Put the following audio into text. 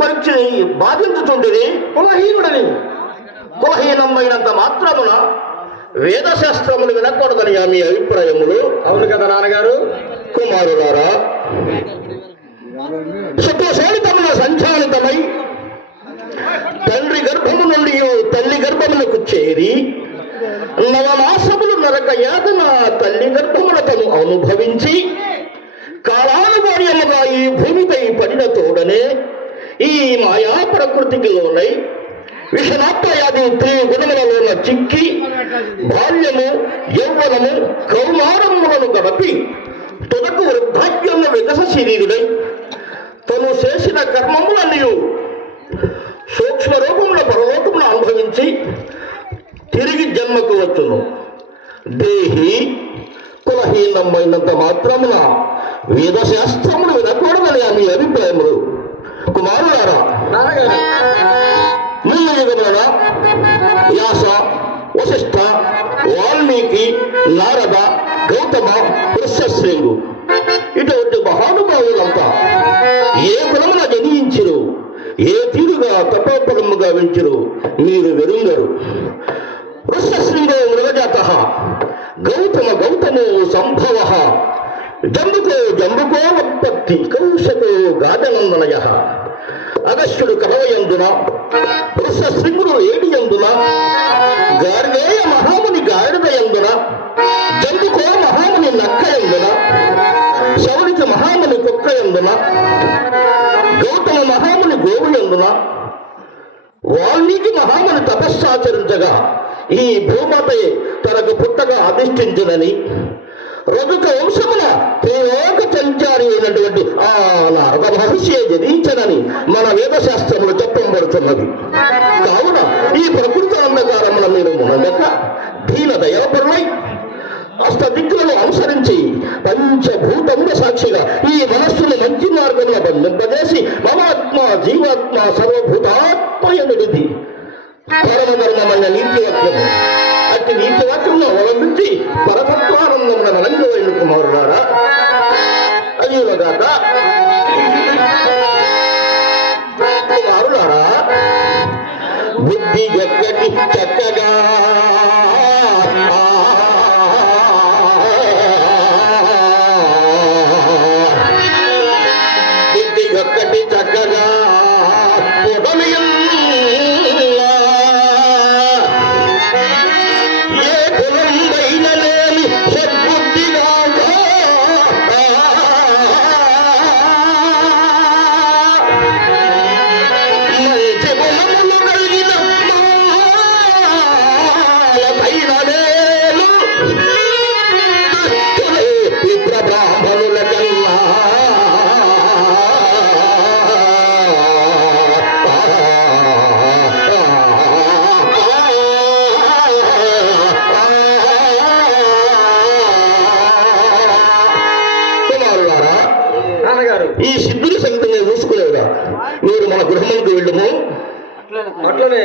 పరీక్షని బాధించుతుంటుంది. కులహీనుడని కులహీనమైనంత మాత్రమున వేదశాస్త్రములు వినకూడదని మీ అభిప్రాయములు? అవును కదా నాన్నగారు. కుమారులారా, సుఖశోణితమున సంచాలితమై తండ్రి గర్భము నుండి తల్లి గర్భములకు చేరి నవమాసములు నరక యాతన తల్లి గర్భమున తను అనుభవించి కాలానువార్యముగా ఈ భూమిపై పడిన తోడనే ఈ మాయా ప్రకృతికి లోనై విషణాత్రయాది త్రిగుణములలోన చిక్కి బాల్యము యౌవనము కౌమారములను గడపి తొలకు వృద్ధాప్యమున వికస శరీరుడై తను చేసిన కర్మములన్నీ సూక్ష్మ రూపముల పరలోకమును అనుభవించి తిరిగి జన్మకు వచ్చును. దేహి కులహీనమైనంత మాత్రమున వేదశాస్త్రములు వినకూడదని మీ అభిప్రాయములు? కుమారులారా, ముందు యుగమున వ్యాస, వశిష్ఠ, వాల్మీకి, నారద, గౌతమ, వృషశ్రేణుడు ఇటువంటి మహానుభావులంతా ఏ కులమున జనించిరు, ఏ తీరుగా తపోపలముగా వెంచిరు మీరు వెరుంగరు. వృషశ్రేణుడో మృగజాత, గౌతమో సంభవ, జంబుకో ఉత్పత్తి, కౌశకో గాజనందనయ. అగస్త్యుడు కలవయందున, వృషశృంగుడు ఏడియందున, గార్గేయ మహాముని గాడిదయందున, జంబుకో మహాముని నక్కయందున, శౌనికి మహాముని కుక్కయందున, గౌతమ మహాముని గోవుయందున, వాల్మీకి మహాముని తపస్సాచరించగా ఈ భూమాతయే తనకు పుట్టగా అధిష్ఠించునని రఘుక వంశమున త్రిలోక సంచారి అయినటువంటి ఆ నారద మహర్షియే జనించనని మన వేదశాస్త్రములు చెప్పబడుతున్నది. కావున ఈ ప్రకృతి అంధకారముల మీరు మునగక దీన దయాపరులై అష్టదిక్కులను అనుసరించి పంచభూతముల సాక్షిగా ఈ మనస్సును మంచి మార్గంలో బంధింపజేసి మమాత్మ జీవాత్మ సర్వభూతాత్మయనిది పరమధర్మమైన నీతివాక్యము. అట్టి నీతివాక్యమును అవలంబించి పరతత్వానందమున నందమైన కుమారులారా, అయ్యుగాక కుమారులారా, బుద్ధి ఒక్కటి చక్కగా ఒక్కటి చక్కగా ఏ కులంబైన లేని సద్బుద్ధిగా మంచి గుణములు కలిగిన పైన నేను బ్రాహ్మణుల కన్నా ఈ సిద్ధుల సంగతి నేను చూసుకునేదా మీరు మన గృహములకు వెళ్ళము. అట్లనే